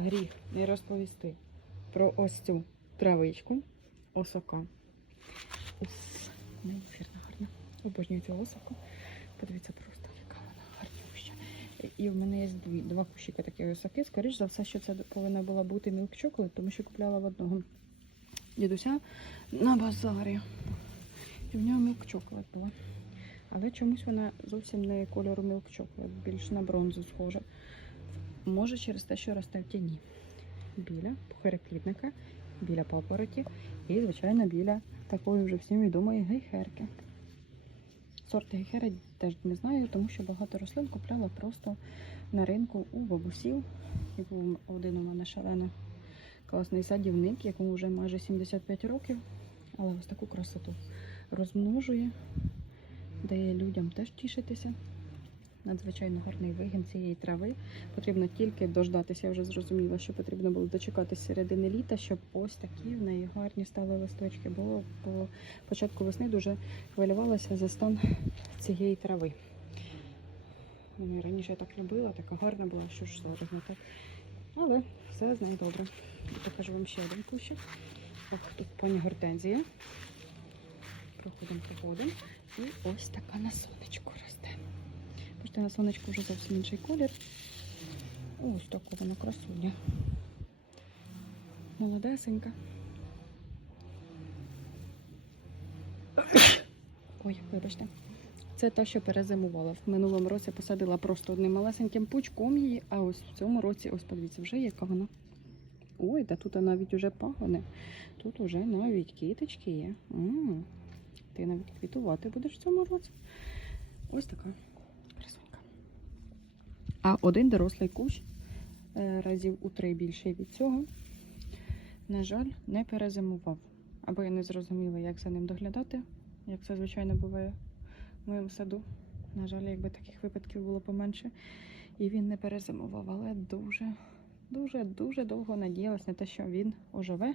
гріх не розповісти про ось цю травичку. Осока. Уф, неймовірно гарна. Обожнюю цю осоку. Подивіться просто, яка вона гарнюща. І в мене є два кущика такі осоки. Скоріш за все, що це повинна була бути мілк чоколад, тому що купляла в одного дідуся на базарі. І в нього мілк чоколад була. Але чомусь вона зовсім не кольору мілк чоколад, більш на бронзу схожа. Може через те, що росте в тіні. Біля переквітника, біля папороті і, звичайно, біля такої вже всім відомої гейхерки. Сорт гейхери теж не знаю, тому що багато рослин купляла просто на ринку у бабусів. І був один у мене шалений класний садівник, якому вже майже 75 років, але ось таку красоту розмножує, дає людям теж тішитися. Надзвичайно гарний вигін цієї трави. Потрібно тільки дождатися. Я вже зрозуміла, що потрібно було дочекатися середини літа, щоб ось такі в неї гарні стали листочки. Бо по початку весни дуже хвилювалася за стан цієї трави. Вона раніше так любила, така гарна була, що ж зараз так. Але все з нею добре. Покажу вам ще один кущик. Ох, тут пані гортензія. Проходимо, проходимо. І ось така на сонечку росте. Бачите, на сонечку вже зовсім інший колір. Ось така вона красуня. Молодесенька. Ой, вибачте. Це та, що перезимувала. В минулому році посадила просто одним малесеньким пучком її, а ось в цьому році, ось подивіться, вже яка вона. Ой, та тут навіть уже пагони. Тут уже навіть кіточки є. м Ти навіть квітувати будеш в цьому році. Ось така. А один дорослий кущ е, разів у три більший від цього, на жаль, не перезимував. Або я не зрозуміла, як за ним доглядати, як це звичайно буває в моєму саду. На жаль, якби таких випадків було поменше. І він не перезимував, але дуже, дуже, дуже довго надіялась на те, що він оживе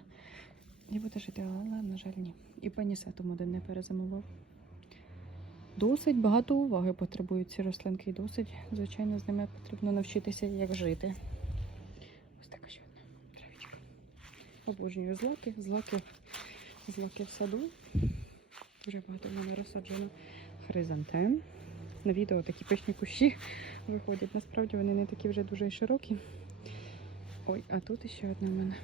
і буде жити, але, на жаль, ні. І панісетом один не перезимував. Досить багато уваги потребують ці рослинки. І досить, звичайно, з ними потрібно навчитися, як жити. Ось така ще одна травичка. Обожнюю злаки, злаки, злаки в саду. Дуже багато в мене розсаджено хризантем. На відео такі пишні кущі виходять. Насправді вони не такі вже дуже широкі. Ой, а тут ще одна в мене